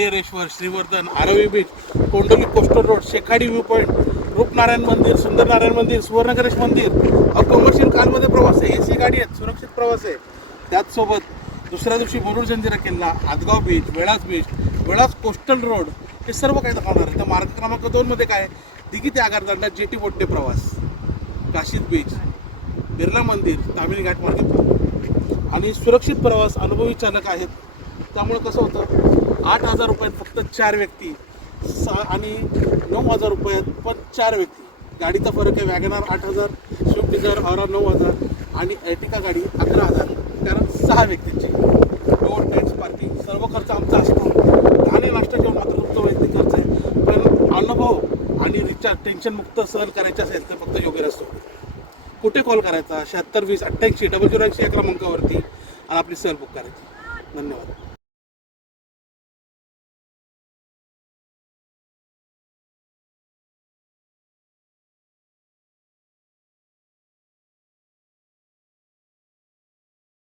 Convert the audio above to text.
Harihareshwar, Shrivardhan, Aravi beach, Kondoli coastal road, Shekhadi view point, Roopnarayan मंदिर, सुंदरनारायण मंदिर, सुवर्णगणेश मंदिर, कमर्शियल कारमध्ये प्रवास आहे, AC गाडी आहे, सुरक्षित प्रवास आहे. त्याचसोबत दुसऱ्या दिवशी मुरुड जंजिरा किल्ला, आदगाव बीच, वेळास कोस्टल रोड, हे सर्व काही दाखवणार आहे. तर मार्ग क्रमांक 2 मध्ये काय, दिघी ते आगारतांडा, जेटी बोट्टे प्रवास, काशीद बीच, बिर्ला मंदिर, तामिनी घाट मार्गे आणि सुरक्षित प्रवास, अनुभवी चालक आहेत. त्यामुळे कसं होतं, 8,000 रुपयात फक्त 4 व्यक्ती आणि 9,000 रुपयात पण 4 व्यक्ती. गाडीचा फरक आहे, वॅगनार 8,000, स्विफ्ट डिझायर ऑरा 9,000 आणि अर्टिगा गाडी 11,000, कारण 6 व्यक्तींची. टोल टॅक्स, पार्किंग सर्व खर्च आमचा असतो. आणि नाश्ता जेवण मात्र तुमचा वैयक्तिक खर्च आहे. पण अनुभव आणि रिचार्ज टेन्शनमुक्त सहल करायचे असेल तर फक्त योग्य असतो. कुठे कॉल करायचा, 7620 88 0080 या क्रमांकावरती आणि आपली सहल बुक करायची. धन्यवाद.